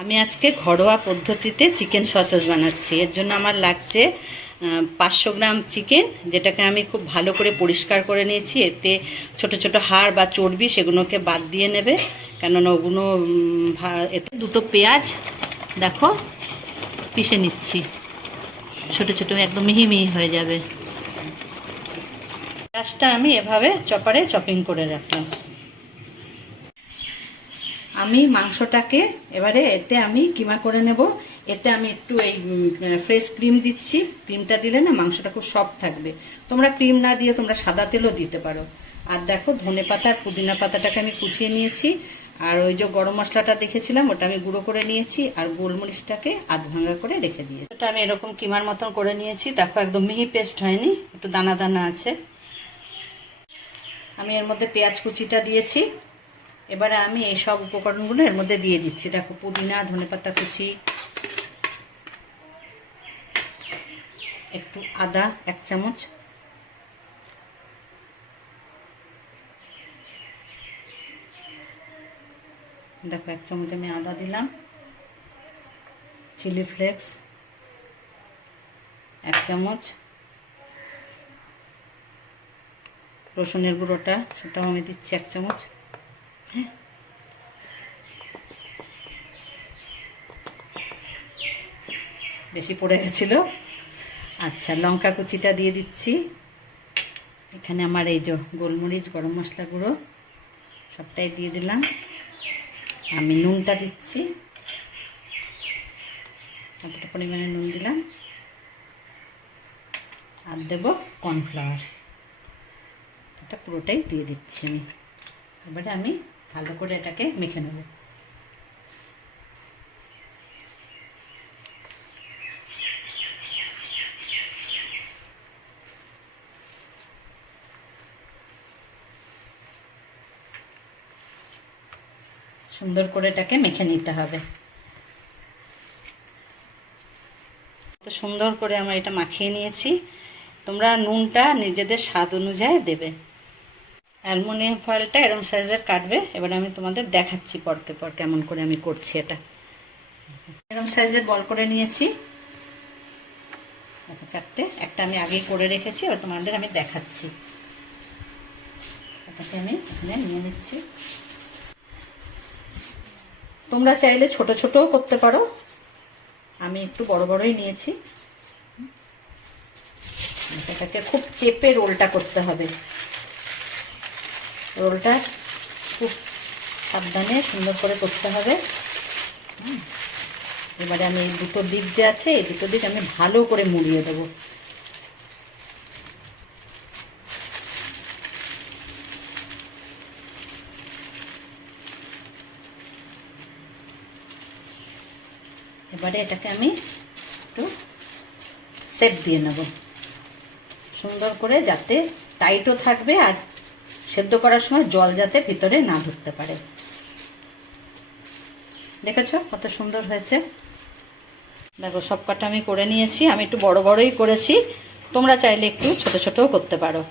আমি আজকে ঘরোয়া পদ্ধতিতে চিকেন সসেজ বানাচ্ছি। এর জন্য আমার লাগছে 500 গ্রাম চিকেন, যেটাকে আমি খুব ভালো করে পরিষ্কার করে নিয়েছি। এতে ছোট ছোট হাড় বা চর্বি সেগুলোকে বাদ দিয়ে নেবে, কেননা ওগুলো এতে 2টো পেঁয়াজ দেখো পিষে নিচ্ছি, ছোট ছোট একদম মিহি মিহি হয়ে যাবে। পেঁয়াজটা আমি এভাবে চপারে চপিং করে রাখলাম। আমি মাংসটাকে এবারে এতে আমি কিমা করে নেব। এতে আমি একটু এই ফ্রেশ ক্রিম দিচ্ছি। ক্রিমটা দিলে না মাংসটা খুব সফট থাকবে। তোমরা ক্রিম না দিয়ে তোমরা সাদা তেলও দিতে পারো। আর দেখো ধনে পাতা আর পুদিনা পাতাটাকে আমি কুচিয়ে নিয়েছি, আর ওই যে গরম মশলাটা দেখেছিলাম ওটা আমি গুঁড়ো করে নিয়েছি, আর গোলমরিচটাকে আধ ভাঙা করে রেখে দিয়েছি। ওটা আমি এরকম কিমার মতন করে নিয়েছি। দেখো একদম মিহি পেস্ট হয়নি, একটু দানা দানা আছে। আমি এর মধ্যে পেঁয়াজ কুচিটা দিয়েছি। এবারে আমি এই সব উপকরণগুলো এর মধ্যে দিয়ে দিচ্ছি। দেখো পুদিনা, ধনেপাতা কুচি, একটু আদা 1 চামচ, দেখো 1 চামচ আমি আদা দিলাম, চিলি ফ্লেক্স 1 চামচ, রসুনের গুঁড়োটা সেটাও আমি দিচ্ছি 1 চামচ, বেশি পড়ে গেছিল। আচ্ছা, লঙ্কা কুচিটা দিয়ে দিচ্ছি। এখানে আমার এই যে গোলমরিচ, গরম মশলা গুঁড়ো সবটাই দিয়ে দিলাম। আমি নুনটা দিচ্ছি, এতটা পরিমাণে নুন দিলাম। আর দেব কর্নফ্লাওয়ার, এটা পুরোটাই দিয়ে দিচ্ছি আমি। এবারে আমি ভালো করে এটাকে মেখে নেব। সুন্দর করে এটাকে মেখে নিতে হবে। তো সুন্দর করে আমরা এটা মাখিয়ে নিয়েছি। তোমরা নুনটা নিজেদের স্বাদ অনুযায়ী দেবে। অ্যালুমিনিয়াম ফয়েলটা এরকম সাইজের কাটবে। এবার আমি তোমাদের দেখাচ্ছি পরকে পর কেমন করে আমি করছি। এটা এরকম সাইজের বল করে নিয়েছি, দেখো 4টে। একটা আমি আগেই করে রেখেছি, এবার তোমাদের আমি দেখাচ্ছি। এটাকে আমি এখানে নিয়ে নিচ্ছি। তোমরা চাইলে ছোট ছোটও করতে পারো, আমি একটু বড় বড়ই নিয়েছি। এটাকে খুব চেপে রোলটা করতে হবে। রোলটা খুব সাবধানে সুন্দর করে করতে হবে। এবারে আমি এই 2টো দিক যে আছে, এই 2টো দিক আমি ভালো করে মুড়িয়ে দেবো। এবারে এটাকে আমি একটু সেপ দিয়ে নেব সুন্দর করে, যাতে টাইটও থাকবে আর সেদ্ধ করার সময় জল যাতে ভিতরে না ঢুকতে পারে। দেখেছো কত সুন্দর হয়েছে। দেখো সব কটা আমি করে নিয়েছি। আমি একটু বড় বড়ই করেছি, তোমরা চাইলে একটু ছোট ছোটও করতে পারো।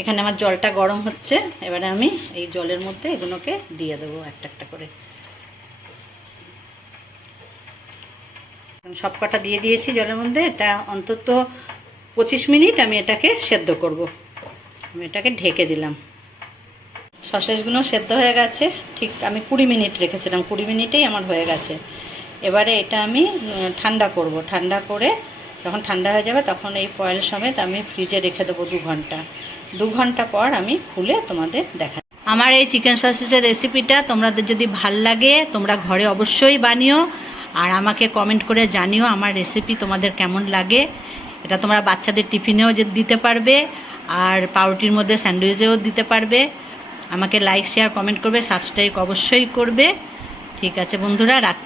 এখানে আমার জলটা গরম হচ্ছে। এবারে আমি এই জলের মধ্যে এগুলোকে দিয়ে দেবো একটা একটা করে। সব কটা দিয়ে দিয়েছি জলের মধ্যে। এটা অন্তত 25 মিনিট আমি এটাকে সেদ্ধ করব। আমি এটাকে ঢেকে দিলাম। সসেজগুলো সেদ্ধ হয়ে গেছে। ঠিক আমি 20 মিনিট রেখেছিলাম, 20 মিনিটেই আমার হয়ে গেছে। এবারে এটা আমি ঠান্ডা করব। ঠান্ডা করে যখন ঠান্ডা হয়ে যাবে তখন এই ফয়েল সমেত আমি ফ্রিজে রেখে দেবো 2 ঘন্টা। 2 ঘন্টা পর আমি খুলে তোমাদের দেখাই। আমার এই চিকেন সসেজের রেসিপিটা তোমাদের যদি ভাল লাগে তোমরা ঘরে অবশ্যই বানিও, আর আমাকে কমেন্ট করে জানিও আমার রেসিপি তোমাদের কেমন লাগে। এটা তোমরা বাচ্চাদের টিফিনেও দিতে পারবে, আর পাউরুটির মধ্যে স্যান্ডউইচেও দিতে পারবে। আমাকে লাইক, শেয়ার, কমেন্ট করবে, সাবস্ক্রাইব অবশ্যই করবে। ঠিক আছে বন্ধুরা, রাখছি।